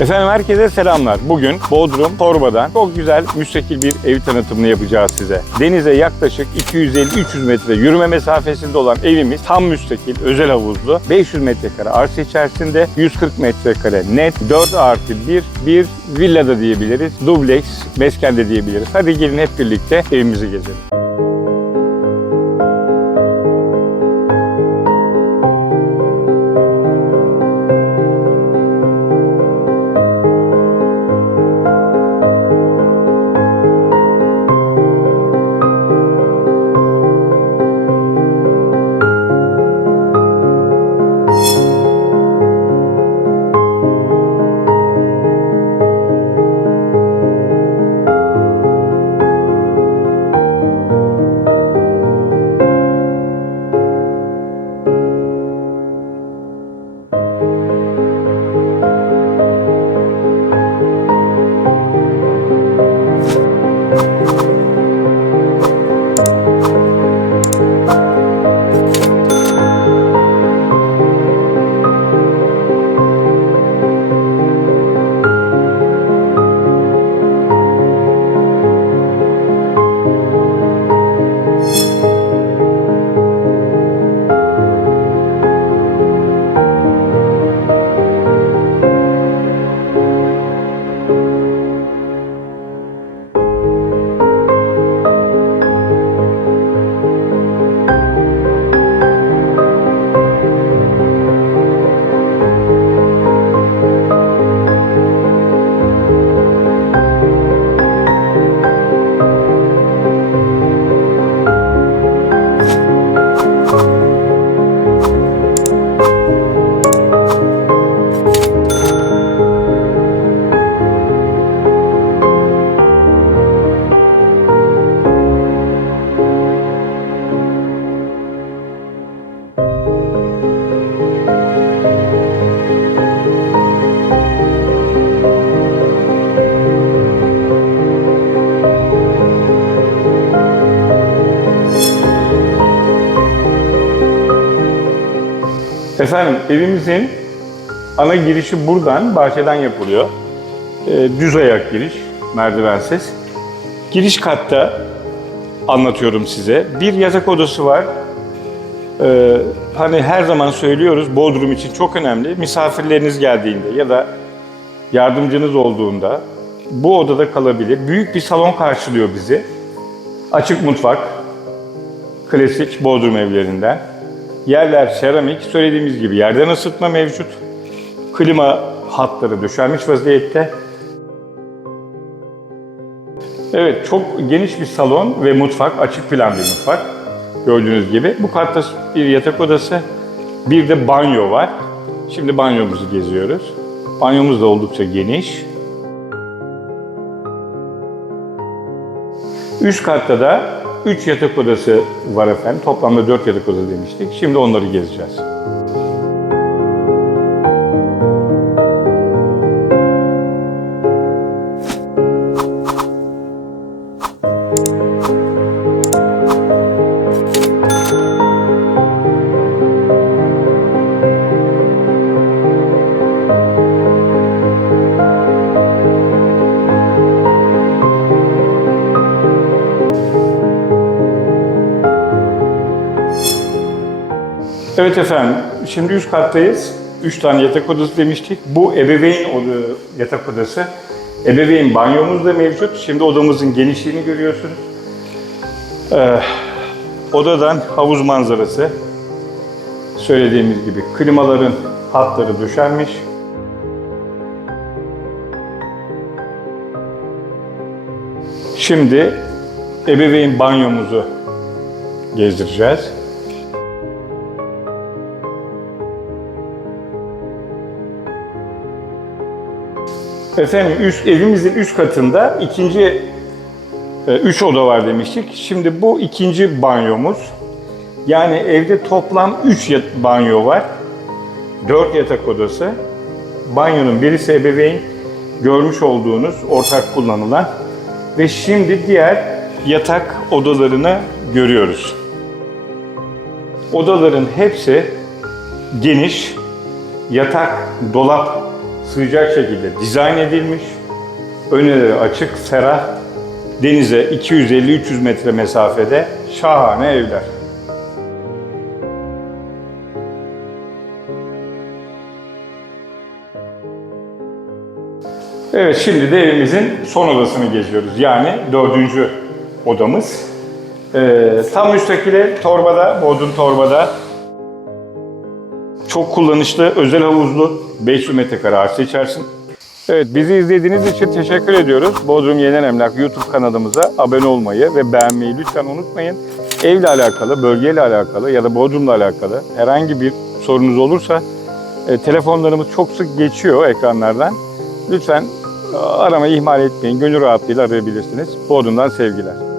Efendim herkese selamlar. Bugün Bodrum, Torba'dan çok güzel müstakil bir ev tanıtımını yapacağız size. Denize yaklaşık 250-300 metre yürüme mesafesinde olan evimiz tam müstakil, özel havuzlu, 500 metrekare arsa içerisinde, 140 metrekare net, 4 artı 1, bir villa da diyebiliriz, dubleks, mesken de diyebiliriz. Hadi gelin hep birlikte evimizi gezelim. Efendim evimizin ana girişi buradan, bahçeden yapılıyor. Ee, düz ayak giriş, merdivensiz. Giriş katta anlatıyorum size. Bir yatak odası var. Ee, hani her zaman söylüyoruz Bodrum için çok önemli. Misafirleriniz geldiğinde ya da yardımcınız olduğunda bu odada kalabilir. Büyük bir salon karşılıyor bizi. Açık mutfak, klasik Bodrum evlerinden. Yerler seramik, söylediğimiz gibi yerden ısıtma mevcut. Klima hatları döşenmiş vaziyette. Evet, çok geniş bir salon ve mutfak, açık plan bir mutfak. Gördüğünüz gibi. Bu katta bir yatak odası, bir de banyo var. Şimdi banyomuzu geziyoruz. Banyomuz da oldukça geniş. Üst katta da 3 yatak odası var efendim. Toplamda 4 yatak odası demiştik. Şimdi onları gezeceğiz. Evet efendim, şimdi üst kattayız. Üç tane yatak odası demiştik. Bu ebeveyn yatak odası. Ebeveyn banyomuz da mevcut. Şimdi odamızın genişliğini görüyorsunuz. Ee, odadan havuz manzarası. Söylediğimiz gibi klimaların hatları döşenmiş. Şimdi ebeveyn banyomuzu gezdireceğiz. Efendim üst, evimizin üst katında ikinci e, üç oda var demiştik. Şimdi bu ikinci banyomuz. Yani evde toplam üç yat- banyo var. Dört yatak odası. Banyonun birisi ebeveyn görmüş olduğunuz ortak kullanılan ve şimdi diğer yatak odalarını görüyoruz. Odaların hepsi geniş, yatak, dolap sığacak şekilde dizayn edilmiş. Önleri açık, ferah, denize 250-300 metre mesafede şahane evler. Evet şimdi de evimizin son odasını geziyoruz. Yani dördüncü odamız. Ee, tam müstakile torbada, bodrum torbada. Çok kullanışlı, özel havuzlu 500 metrekare arsa içersin. Evet bizi izlediğiniz için teşekkür ediyoruz. Bodrum Yenen Emlak YouTube kanalımıza abone olmayı ve beğenmeyi lütfen unutmayın. Evle alakalı, bölgeyle alakalı ya da Bodrum'la alakalı herhangi bir sorunuz olursa e, telefonlarımız çok sık geçiyor ekranlardan. Lütfen e, aramayı ihmal etmeyin. Gönül rahatlığıyla arayabilirsiniz. Bodrum'dan sevgiler.